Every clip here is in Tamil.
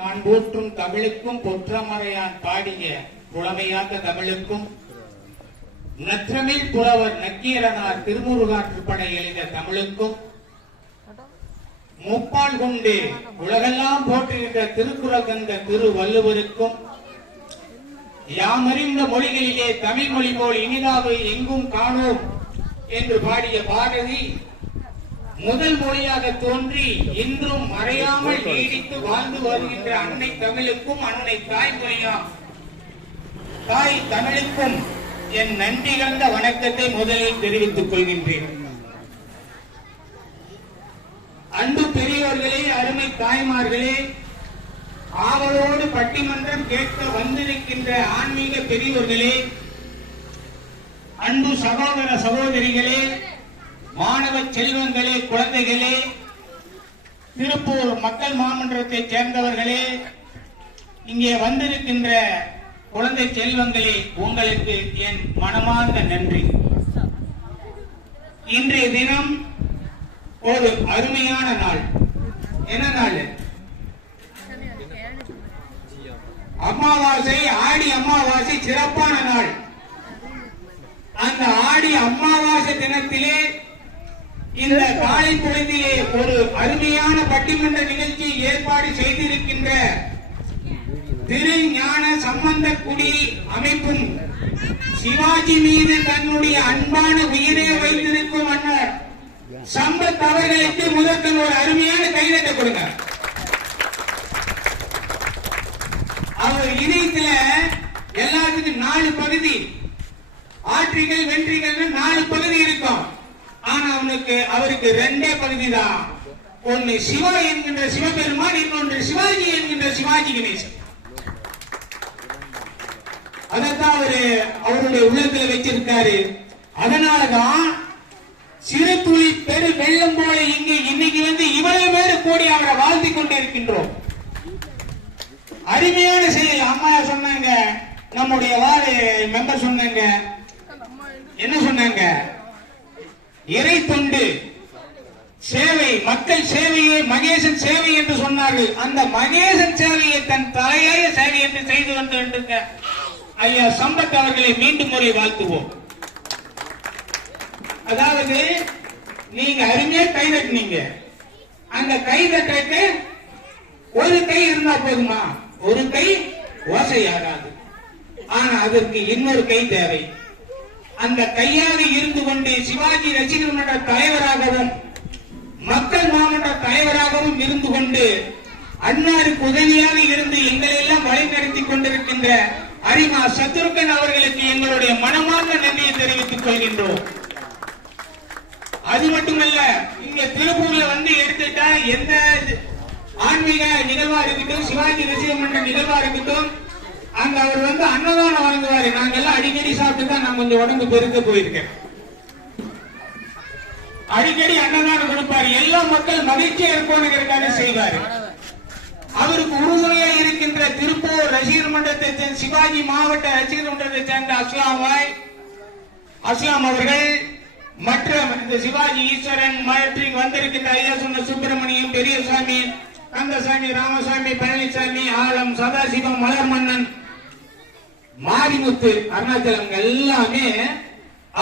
நான் போற்றும் தமிழுக்கும் பொற்றமறையான் பாடிய புலமையாக்க தமிழுக்கும் நற்றமிழ் புலவர் நக்கீரனார் திருமுருகாற்றுப்படை எழுத தமிழுக்கும் முப்பால் கொண்டு உலகெல்லாம் போற்றுகின்ற திருக்குறள் தந்த திருவள்ளுவருக்கும் யாமறிந்த மொழிகளிலே தமிழ் மொழி போல் இனிதாவை எங்கும் காணோம் என்று பாடிய பாரதி முதல் மொழியாக தோன்றி இன்றும் மறையாமல் நீடித்து வாழ்ந்து வருகின்ற அன்னை தமிழுக்கும் அன்னை தாய்மொழியாம் தாய் தமிழுக்கும் என் நன்றி கலந்த வணக்கத்தை முதலில் தெரிவித்துக் கொள்கின்றேன். அன்பு பெரியவர்களே, அருமை தாய்மார்களே, ஆவலோடு பட்டிமன்றம் கேட்க வந்திருக்கின்ற ஆன்மீக பெரியவர்களே, அன்பு சகோதர சகோதரிகளே, மாணவ செல்வங்களே, குழந்தைகளே, திருப்பூர் மக்கள் மாமன்றத்தை சேர்ந்தவர்களே, இங்கே வந்திருக்கின்ற குழந்தை செல்வங்களே, உங்களுக்கு என் மனமார்ந்த நன்றி. இன்றைய தினம் ஒரு அருமையான நாள். என்ன நாள்? அமாவாசை, ஆடி அமாவாசை, சிறப்பான நாள். அந்த ஆடி அமாவாசை தினத்திலே இந்த காலை பொழுதிலே ஒரு அருமையான பட்டிமன்ற நிகழ்ச்சி ஏற்பாடு செய்திருக்கின்ற திரு ஞான சம்பந்தக்குடி அமைப்பும் சிவாஜி மீது தன்னுடைய அன்பான உயிரை வைத்திருக்கும் மன்னர் சம்பத் அவர்களுக்கு முதற்கன் ஒரு அருமையான கைதட்டை கொடுங்க. அவர் இதயத்துல எல்லாத்துக்கும் 4 பகுதி, ஆற்றிகள் வென்றிகள் 4 பகுதி இருக்கும். ஆனா அவருக்கு 2 பகுதி தான். ஒன்னு சிவா என்கின்ற சிவபெருமான், இன்னொன்று சிவாஜி என்கின்ற சிவாஜி கணேசன். அதைத்தான் அவருடைய உள்ளத்துல வச்சிருக்காரு. அதனாலதான் சிறு துளி பெரு வெள்ளம் போல இங்கு இன்னைக்கு இவ்வளவு பேர் கூடி அவரை வாழ்த்தி கொண்டிருக்கின்றோம். அருமையான செயல். அம்மா சொன்னாங்க, நம்முடைய வார்டு மெம்பர் சொன்னாங்க, என்ன சொன்னாங்க? இறை தொண்டு சேவை, மக்கள் சேவையை மகேசன் சேவை என்று சொன்னார்கள். அந்த மகேசன் சேவையை தன் தலையாய சேவை என்று செய்து கொண்டிருக்க ஐயா சம்பத் அவர்களை மீண்டும் முறை வாழ்த்துவோம். அதாவது நீங்க அருமையா கை தட்டினீங்க. அந்த கை தட்டுறதுக்கு ஒரு கை இருந்தா போதுமா? ஒரு கை ஓசையாகாது. ஆனா அதற்கு இன்னொரு கை தேவை. அந்த கையாக இருந்து கொண்டு சிவாஜி ரசிகர் மன்ற தலைவராகவும் மக்கள் மாமன்ற தலைவராகவும் இருந்து கொண்டு அன்னாருக்கு உதவியாக இருந்து எங்களை எல்லாம் வழிநடத்தி கொண்டிருக்கின்ற அரிமா சத்ருகன் அவர்களுக்கு எங்களுடைய மனமார்ந்த நன்றியை தெரிவித்துக் கொள்கின்றோம். அது மட்டுமல்ல, இங்க திருப்பூர்ல எடுத்துட்டா எந்த ஆன்மீக நிகழ்வா இருக்கட்டும், சிவாஜி ரசிகர் மன்ற நிகழ்வா இருக்கட்டும், அங்க அவர் அன்னதானம் வழங்குவாரு. நாங்க எல்லாம் அடிக்கடி சாப்பிட்டு தான் நான் கொஞ்சம் உடம்பு பெருக்க போயிருக்கேன். அடிக்கடி அன்னதானம் கொடுப்பாரு. எல்லா மக்கள் மகிழ்ச்சியா இருக்கணுங்கிறதுக்காக செய்வாரு. அவருக்கு உறுதுணையா இருக்கின்ற திருப்பூர் ரசிகர் மன்றத்தை சேர்ந்த சிவாஜி மாவட்ட ரசிகர் மன்றத்தை சேர்ந்த அஸ்லாம் அவர்கள், மற்ற இந்த சிவாஜி ஈஸ்வரன் மற்றும் வந்திருக்கின்ற ஐயா சொன்ன சுப்பிரமணியம், பெரியசாமி, கந்தசாமி, ராமசாமி, பழனிசாமி, ஆலம், சதாசிவம், மலர்மன்னன், மாரிமுத்து, அருணாச்சலம் எல்லாமே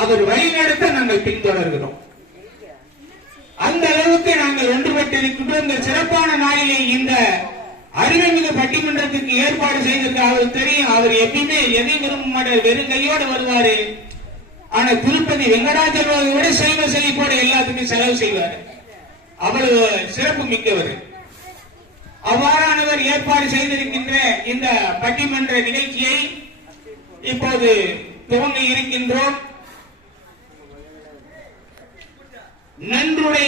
அவர் வழிநடத்த நாங்கள் பின்தொடர்கிறோம். அந்த அளவுக்கு நாங்கள் ஒன்றுபட்டிருக்கின்றோம். இந்த சிறப்பான நாளிலே இந்த அறிவுமிகு பட்டிமன்றத்துக்கு ஏற்பாடு செய்திருக்க அவர் தெரியும். அவர் எப்பயுமே எதையும் விரும்ப மாட்டார், வெறும் கையோடு வருவாரு. ஆனா திருப்பதி வெங்கடாச்சலோட செல்வ செழிப்போட எல்லாத்துக்கும் செலவு செய்வார். அவ்வளவு சிறப்பு மிக்கவர். அவ்வாறானவர் ஏற்பாடு செய்திருக்கின்ற இந்த பட்டிமன்ற நிகழ்ச்சியை இப்போது துவங்க இருக்கின்றோம். நன்றுடைய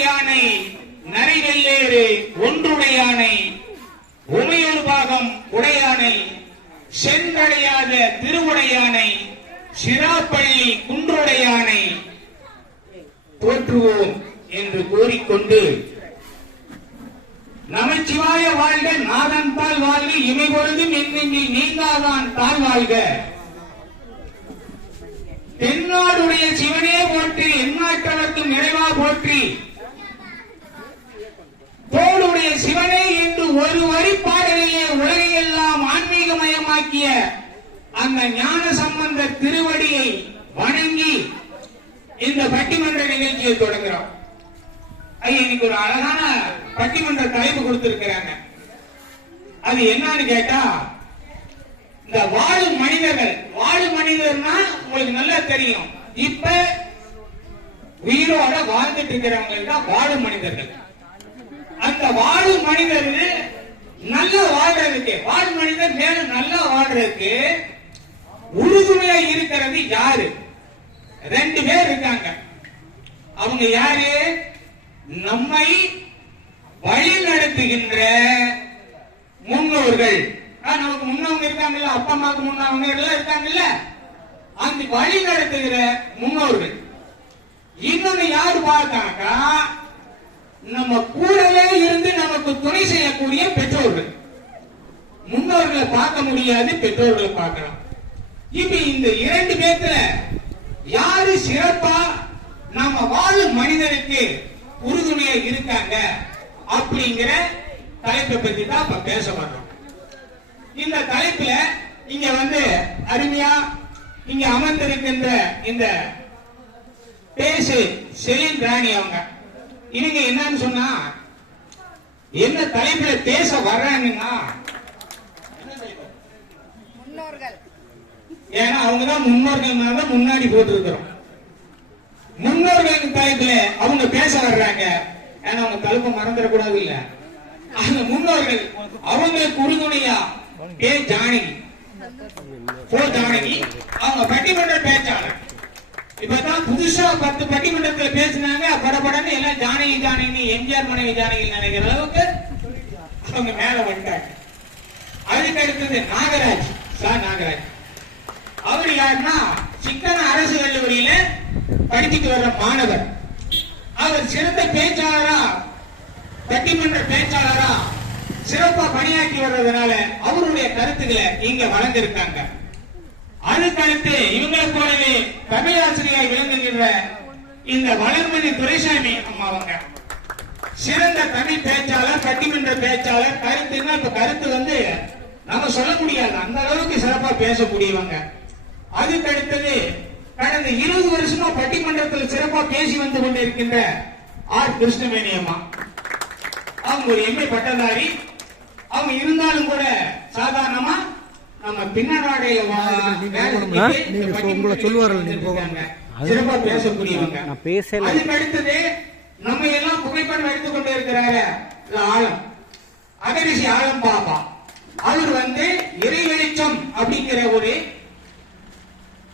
யானை நரைவெல்லேறு ஒன்றுடையானை உமையொரு பாகம் உடையானை சென்றடையாத திருவுடையானை சிராப்பள்ளி குன்றுடையானை போற்றுவோம் என்று கூறிக்கொண்டு, நமச்சிவாய வாழ்க, நாதன் தாழ் வாழ்க, இமை பொழுதும் என்னெங்கில் நீங்காதான் தாழ் வாழ்க, தென்னாடுடைய சிவனே போற்றி, எந்நாட்டவர்க்கும் நிறைவா போற்றி, ஒரு வரி பாடலிலே உலகையெல்லாம் ஆன்மீகமயமாக்கிய அந்த ஞான சம்பந்த திருவடியை வணங்கி இந்த பட்டிமன்ற நிகழ்ச்சியை தொடங்குறோம். இன்னைக்கு ஒரு அழகான பட்டிமன்ற தலைப்பு கொடுத்திருக்கிறாங்க. அது என்னன்னு கேட்டா, இந்த வாழும் மனிதர்கள். வாழும் மனிதர்னா உங்களுக்கு நல்லா தெரியும், இப்ப உயிரோட வாழ்ந்துட்டு இருக்கிறவங்க தான் வாழும் மனிதர்கள். அந்த வாழும் மனிதர்கள் நல்லா வாழ்றதுக்கு, வாழும் மனிதர் மேலும் நல்லா வாழ்றதுக்கு உறுதுணையா இருக்கிறது யாரு? ரெண்டு பேர் இருக்காங்க. அவங்க யாரு? நம்மை வழி நடத்துகின்ற முன்னோர்கள். நமக்கு முன்னவங்க இருக்காங்கல்ல, அப்பா அம்மாவுக்கு முன்னவங்க எல்லாம் இருக்காங்கல்ல, அந்த வழி நடத்துகிற முன்னோர்கள். இன்னொன்னு யாரு பார்த்தாக்கா, நம்ம கூடவே இருந்து நமக்கு துணை செய்யக்கூடிய பெற்றோர்கள். முன்னோர்களை பார்க்க முடியாது, பெற்றோர்களை பார்க்கலாம். இப்ப இந்த இரண்டு பேர்த்துல யாரு சிறப்பா நம்ம வாழும் மனிதனுக்கு உறுதுணையா இருக்காங்க அப்படிங்கிற தலைப்பை பத்தி தான் இப்ப பேச வர்றோம். இந்த தலைப்புல இங்க அருமையா இங்க அமர்ந்திருக்கின்ற இந்த பேசு செலின் ராணி அவங்க, இவங்க என்னன்னு சொன்னா, என்ன தலைப்புல பேச வர்றாங்கன்னா, முன்னோர்கள். ஏன்னா அவங்கதான் முன்னோர்கள் முன்னாடி போட்டு இருக்கிறோம். முன்னோர்களுக்கு தலைப்புல அவங்க பேச வர்றாங்க. ஏன்னா அவங்க தலைப்பு மறந்துடக்கூடாது இல்ல. அந்த முன்னோர்கள் அவங்களுக்கு உறுதுணையா கே ஜானகி, ஜானகி அவங்க பட்டிமன்ற பேச்சாளர். இப்பதான் புதுசா 10 பட்டிமன்றத்துல பேசினாங்க. படப்படன்னு எல்லாம் ஜானகி ஜானகி, எம்ஜிஆர் மனைவி ஜானகி நினைக்கிற அளவுக்கு அவங்க மேல வந்துட்டாங்க. அதுக்கு அடுத்தது நாகராஜ், நாகராஜ். அவர் யாருன்னா, சிக்கன அரசு கல்லூரியில படிச்சுட்டு வர்ற மாணவர். அவர் சிறந்த பேச்சாளரா, பட்டிமன்ற பேச்சாளரா சிறப்பா பணியாற்றி வர்றதுனால அவருடைய கருத்துக்களை இங்க வழங்கிருக்காங்க. அதுக்கடுத்து இவங்களை போலவே தமிழாசிரியை விளங்குகின்ற இந்த வளர்மதி துரைசாமி அம்மா அவங்க சிறந்த தமிழ் பேச்சாளர், பட்டிமன்ற பேச்சாளர். கருத்துன்னா இப்ப கருத்து நம்ம சொல்ல முடியாது, அந்த அளவுக்கு சிறப்பா பேசக்கூடியவங்க. அதுக்கு அடுத்தது கடந்த 20 வருஷமா பட்டிமன்றத்தில் சிறப்பா பேசி வந்து கொண்டிருக்கின்ற ஆர் கிருஷ்ணவேணி அம்மா. அவங்க ஒரு எம்ஏ பட்டதாரி. அவங்க இருந்தாலும் கூட சாதாரணமா நம்ம பின்னராடையில சிறப்பா பேசக்கூடியவங்க. அதுக்கு அடுத்தது நம்ம எல்லாம் புகைப்படம் எடுத்துக் கொண்டு இருக்கிறாங்க ஆலம், அகரிஷி ஆலம் பாபா. அவர் இறை வெளிச்சம் அப்படிங்கிற ஒரு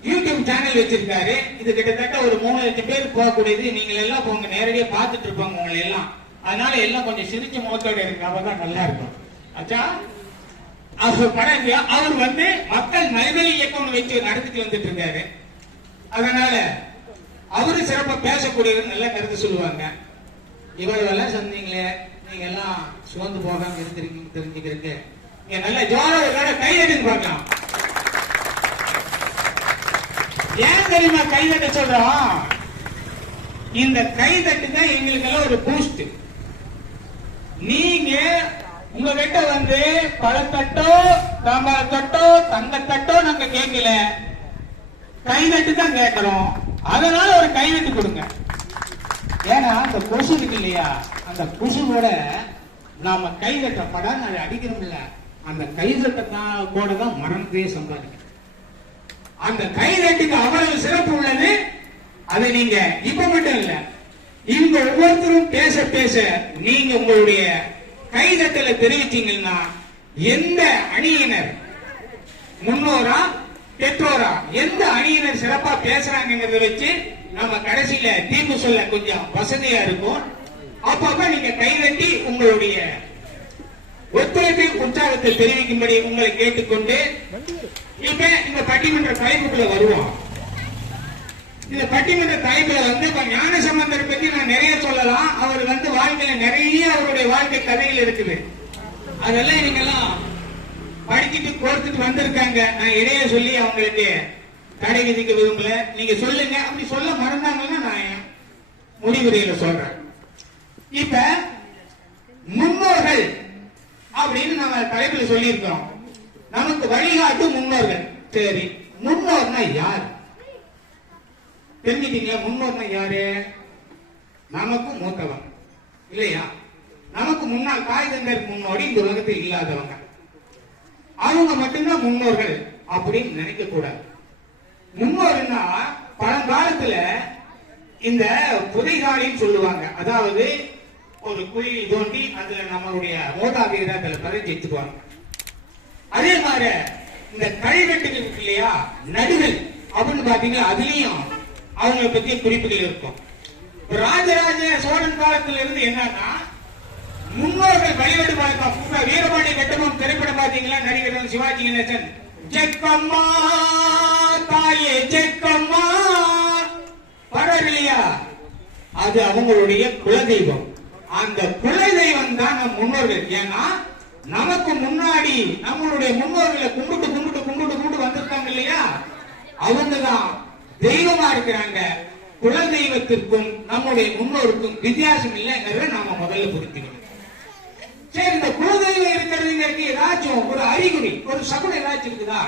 யூடியூப் சேனல் வச்சிருக்காரு. இது கிட்டத்தட்ட ஒரு 3 லட்சம் பேர் போகக்கூடியது. நீங்க எல்லாம் போங்க, நேரடியா பார்த்துட்டு இருப்பாங்க உங்களை எல்லாம். அதனால எல்லாம் கொஞ்சம் சிரிச்ச முகத்தோட இருக்கு, அப்பதான் நல்லா இருக்கும். ஆச்சா, அவர் படம் அவர் மக்கள் நல்வழி இயக்கம் வச்சு நடத்திட்டு வந்துட்டு இருக்காரு. அதனால அவரு சிறப்பா பேசக்கூடியவர், நல்ல கருத்து சொல்லுவாங்க. இவர்களெல்லாம் சொன்னீங்களே, நீங்க எல்லாம் சோர்ந்து போகாம இருந்திருக்கீங்க தெரிஞ்சுக்கிறதுக்கு நீங்க நல்ல ஜோர கைதட்டுன்னு பார்க்கலாம். ஏன் தெரியுமா கைதட்ட சொல்றோம்? இந்த கைதட்டு தான் எங்களுக்கு எல்லாம் ஒரு பூஸ்ட். நீங்க உங்ககிட்ட பழத்தட்டோ, தாம்பாளத்தட்டோ, தங்கத்தட்டோ நாங்க கேட்கல, கைதட்டு தான் கேட்கிறோம். அதனால ஒரு கைதட்டு கொடுங்க. ஏன்னா அந்த கொசு இருக்கு இல்லையா, அந்த கொசுவோட நாம கைதட்ட படம் அடிக்கிறோம் இல்ல, அந்த கைதட்ட கூட தான் மரணத்தையே சம்பாதிக்கும். அந்த கைதட்டுக்கு அவ்வளவு சிறப்பு உள்ளது. அதை நீங்க இப்ப மட்டும் இல்ல, இவங்க ஒவ்வொருத்தரும் பேச பேச நீங்க உங்களுடைய கைதட்டல தெரிவிச்சீங்கன்னா, எந்த அணியினர் முன்னோரா பெற்றோரா எந்த அணியினர் சிறப்பா பேசுறாங்கிறத வச்சு நம்ம கடைசியில தீர்ப்பு சொல்ல கொஞ்சம் வசதியா இருக்கும். அப்பப்ப நீங்க கைதட்டி உங்களுடைய ஒத்துழைப்பு உற்சாகத்தை தெரிவிக்கும்படி உங்களை கேட்டுக்கொண்டு, இப்ப இந்த பட்டிமன்ற தலைப்புக்குள்ள வருவோம். இந்த பட்டிமன்ற தலைப்புல ஞான சம்பந்தரை பத்தி நான் நிறைய சொல்லலாம். அவர் வாழ்க்கையில நிறைய அவருடைய வாழ்க்கை கதைகள் இருக்குது. அதெல்லாம் நீங்க எல்லாம் படிச்சுட்டு கோர்த்துட்டு வந்திருக்காங்க. நான் இடையே சொல்லி அவங்களுக்கு தடை விதிக்க விரும்பல. நீங்க சொல்லுங்க. அப்படி சொல்ல மறந்தாங்கன்னா நான் முடிவுரையில சொல்றேன். இப்ப முன்னோர்கள் தலைப்பில் சொல்லியிருக்கிறோம். நமக்கு வழிகாட்டு முன்னோர்கள். சரி, முன்னோர்னா யார் தெரிஞ்சுட்டீங்க? முன்னோர்னா யாரு? நமக்கு மூத்தவன் இல்லையா? நமக்கு முன்னால் தாய் தந்தருக்கு முன்னோடி இந்த உலகத்தில் இல்லாதவங்க, அவங்க மட்டும்தான் முன்னோர்கள் அப்படின்னு நினைக்க கூடாது. முன்னோர்னா பழங்காலத்துல இந்த புதைகாலின்னு சொல்லுவாங்க. அதாவது ஒரு குழி தோண்டி அதுல நம்மளுடைய மூதாதையரை பதிஞ்சு எடுத்துக்குவாங்க. அதே மாதிரி இந்த கல்வெட்டுகள் இருக்கு இல்லையா, நடுகள் அப்படின்னு பாத்தீங்கன்னா அதுலயும் அவங்களை பத்திய குறிப்புகள் இருக்கும். ராஜராஜ சோழன் காலத்துல இருந்து என்னன்னா முன்னோர்கள் வழிபாடு பார்த்தோம். வீரபாண்டிய கட்டபொம்மன் திரைப்படம் பாத்தீங்களா? நடிகர் சிவாஜி கணேசன் ஜெக்கம்மா தாயே ஜெக்கம்மா படம் இல்லையா? அது அவங்களுடைய குலதெய்வம். அந்த குலதெய்வம் தான் நம் முன்னோர்கள். ஏன்னா நமக்கு முன்னாடி நம்மளுடைய முன்னோர்களை கும்பிட்டு கும்பிட்டு கும்பிட்டு கும்பிட்டு வந்திருக்காங்க இல்லையா, அவங்க தான் தெய்வமா இருக்கிறாங்க. குலதெய்வத்திற்கும் நம்முடைய முன்னோருக்கும் வித்தியாசம் இல்லைங்கிறத நாம முதல்ல புரிஞ்சுக்கணும். சரி, இந்த குலதெய்வம் இருக்கிறதுங்கிறது ஏதாச்சும் ஒரு அறிகுறி, ஒரு சகுனம் ஏதாச்சும் இருக்குதா?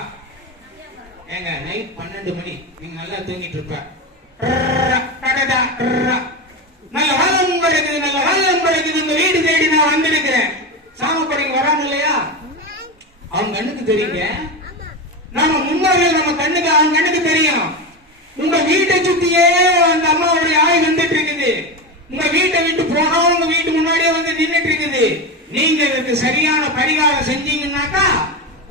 ஏங்க நைட் 12 மணி நீங்க நல்லா தூங்கிட்டு இருப்ப, நல்ல காலம் கிடைக்குது, நல்ல காலம் கிடைக்குது, இந்த வீடு தேடி நான் வந்திருக்கிறேன், சாமப்படைக்கு வராங்க இல்லையா, அவங்க கண்ணுக்கு தெரியுங்க. நம்ம முன்னோர்கள் நம்ம கண்ணுக்கு, அவங்க கண்ணுக்கு தெரியும். உங்க வீட்டை சுத்தியே அந்த அம்மாவுடைய ஆய் வந்துட்டு இருக்குது. உங்க வீட்டை விட்டு போனோம், உங்க வீட்டு முன்னாடியே வந்து நின்றுட்டு இருக்குது. நீங்க இதுக்கு சரியான பரிகாரம் செஞ்சீங்கன்னாக்கா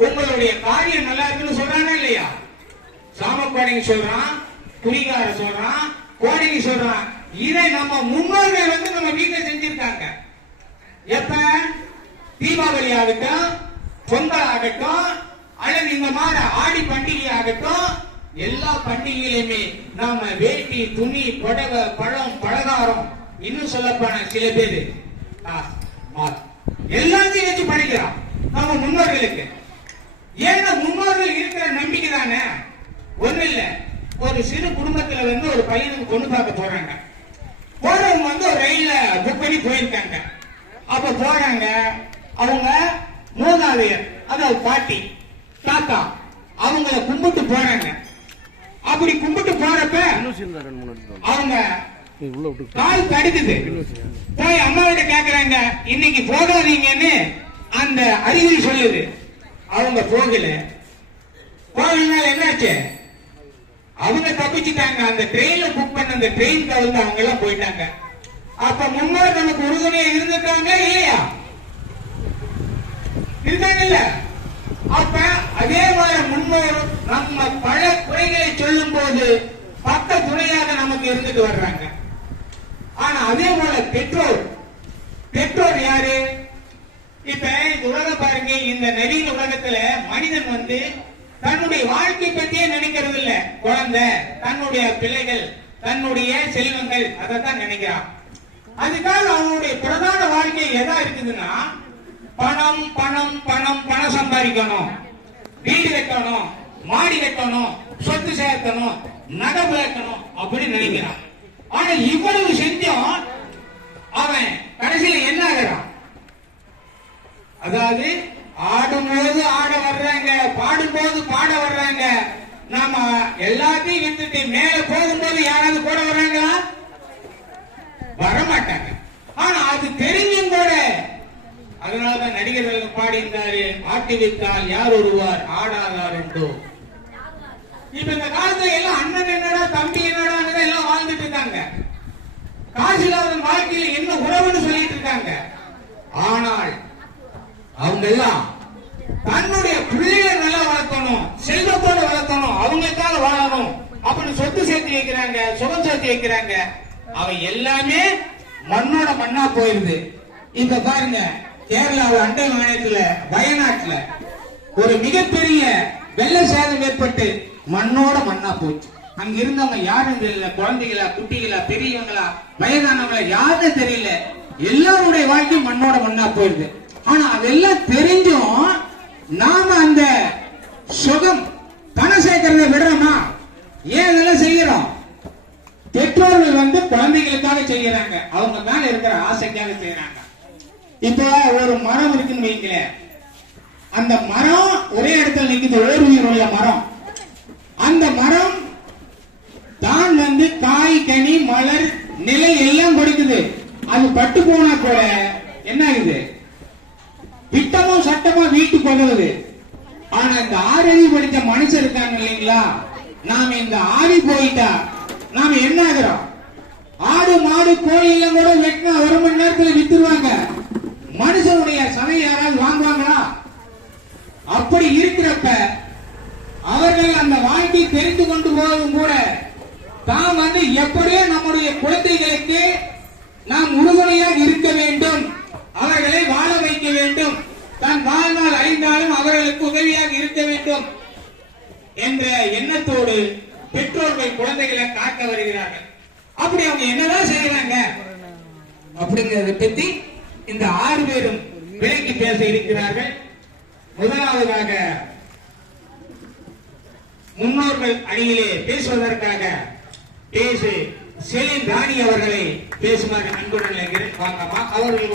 உங்களுடைய காரியம் நல்லா இருக்குன்னு சொல்றானா இல்லையா? சாமக்கோடைக்கு சொல்றான், குறிகார சொல்றான், கோடைக்கு சொல்றான். இதை நம்ம முன்னோர்கள் வந்து நம்ம வீட்டில் செஞ்சிருக்காங்க. எப்ப? தீபாவளி ஆகட்டும், பொங்கல் ஆகட்டும், அல்லது இந்த மாதிரி ஆடி பண்டிகை ஆகட்டும், எல்லா பண்டிகையிலுமே நாம வேட்டி, துணி, புடவை, பழம், பலகாரம், இன்னும் சொல்ல போன சில பேரு எல்லாத்தையும் வச்சு படிக்கிறோம் நம்ம முன்னோர்களுக்கு. ஏன்னா முன்னோர்கள் இருக்கிற நம்பிக்கை தானே. ஒண்ணு இல்ல, ஒரு சிறு குடும்பத்துல வந்து ஒரு பையனுக்கு பொண்ணு பார்க்க போறாங்க. போறவங்க வந்து ஒரு ரயில்ல புக் பண்ணி போயிருக்காங்க. அப்ப போறாங்க, அவங்க மூதாதையர், அதாவது பாட்டி, தாத்தா, அவங்கள கும்பிட்டு போறாங்க. அப்படி கும்பிட்டு போறப்ப அவங்க கால் தடுக்குது. போய் அம்மாவிட்ட கேக்குறாங்க, இன்னைக்கு போகாதீங்கன்னு அந்த அறிகுறி சொல்லுது. அவங்க போகல. போகலனால என்னாச்சு? அவங்க தப்பிச்சுட்டாங்க. அந்த ட்ரெயின்ல புக் பண்ண அந்த ட்ரெயின் கவுந்து அவங்க எல்லாம் போயிட்டாங்க. அப்ப முன்னோர் நமக்கு உறுதுணையா இருந்திருக்காங்க இல்லையா? இருக்காங்கல்ல? அப்ப அதே மாதிரி முன்னோர் நம்ம பல குறைகளை சொல்லும் போது பக்க துணையாக நமக்கு இருந்துட்டு வர்றாங்க. ஆனா அதே போல பெற்றோர் யாரு? இப்ப இந்த உலகம் பாருங்க, இந்த நவீன உலகத்துல மனிதன் வந்து தன்னுடைய வாழ்க்கை பற்றியே நினைக்கிறது இல்ல. குழந்தை, தன்னுடைய பிள்ளைகள், தன்னுடைய செல்வங்கள், அதைத்தான் நினைக்கிறான். அதுக்காக அவனுடைய பிரதான வாழ்க்கை எதா இருக்குதுன்னா பணம் பணம் பணம் பணம் சம்பாதிக்கணும், வீடு கட்டணும், மாடி கட்டணும், சொத்து சேர்க்கணும், நகை சேர்க்கணும் அப்படின்னு நினைக்கிறான். ஆனா இவ்வளவு செஞ்சோம் அவன் கடைசியில என்ன ஆகிறான்? அதாவது ஆடும்போது ஆட வர்றாங்க, பாடும்போது பாட வர்றாங்க. நாம எல்லாத்தையும் விட்டுட்டு மேல போகும்போது யாராவது கூட வர்றாங்களா? வரமாட்டாங்க. ஆனா அது தெரிஞ்சும் கூட, அதனாலதான் நடிகர்கள் பாடியிருந்தாரு, ஆட்டி வைத்தால் யார் ஒருவார் ஆடாதார் உண்டோ. இப்ப இந்த காலத்துல எல்லாம் அண்ணன் என்னடா தம்பி என்னடா எல்லாம் வாழ்ந்துட்டு இருக்காங்க. காசு இல்லாத வாழ்க்கையில என்ன உறவுன்னு சொல்லிட்டு இருக்காங்க. ஆனால் அவங்க எல்லாம் தன்னுடைய பிள்ளைகளை நல்லா வளர்க்கணும், செல்வத்தோட வளர்க்கணும், அவங்களுக்காக வாழணும் அப்படின்னு சொத்து சேர்த்து வைக்கிறாங்க, சுகம் சேர்த்து வைக்கிறாங்க. அவன் எல்லாமே மண்ணோட மண்ணா போயிருது. இப்ப பாருங்க, கேரளாவில் அண்டை மாநிலத்துல வயநாட்டுல ஒரு மிகப்பெரிய வெள்ள சேதம் ஏற்பட்டு மண்ணோட மண்ணா போச்சு. அங்க இருந்தவங்க யாரும் தெரியல, குழந்தைகளா, குட்டிகளா, பெரியவங்களா, வயதானவங்களா, யாரும் தெரியல. எல்லாருடைய வாழ்க்கையும் மண்ணோட மண்ணா போயிருது. ஆனா அதெல்லாம் தெரிஞ்சும் நாம அந்த சுகம் பணம் சேர்க்கறத விடுறோமா? ஏன் இதெல்லாம் செய்யறோம்? பெற்றோர்கள் வந்து குழந்தைகளுக்காக செய்யறாங்க, அவங்க மேல இருக்கிற ஆசைக்காக செய்யறாங்க. இப்ப ஒரு மரம் இருக்குன்னு வைங்களேன், அந்த மரம் ஒரே இடத்துல நிக்குது, ஓர் உயிர் உள்ள மரம். அந்த மரம் தான் வந்து காய், கனி, மலர், நிலை எல்லாம் கொடுக்குது. அது பட்டு போனா கூட என்ன ஆகுது? திட்டமும் சட்டமா வீட்டுக்கு வருது. ஆனா இந்த ஆறறிவு படித்த மனுஷன் இருக்காங்க இல்லைங்களா, நாம இந்த ஆவி போயிட்டா நாம என்ன ஆகிறோம்? ஆடு, மாடு, கோழி எல்லாம் கூட வெட்டினா 1 மணி நேரத்தில் வித்துருவாங்க. மனுஷனுடைய சதை யாராவது வாங்குவாங்களா? அப்படி இருக்கிறப்ப அவர்கள் அந்த வாழ்க்கை தெரிந்து கொண்டு போவதும் கூட தாம் வந்து எப்படியோ நம்முடைய குழந்தைகளுக்கு நாம் உறுதுணையாக இருக்க வேண்டும், அவர்களை வாழ வைக்க வேண்டும், தான் வாழ்நாள் அழிந்தாலும் அவர்களுக்கு உதவியாக இருக்க வேண்டும் என்ற எண்ணத்தோடு பெற்றோர்கள் குழந்தைகளை காக்க வருகிறார்கள். அப்படி அவங்க என்னதான் செய்யறாங்க அப்படிங்கறத பத்தி இந்த 6 பேரும் விளக்கி பேச இருக்கிறார்கள். முதலாவதாக முன்னோர்கள் அணியிலே பேசுவதற்காக பேசு செலின் ராணி அவர்களை பேசுமாறு அன்புடன் வாங்கம்மா. அவர்கள்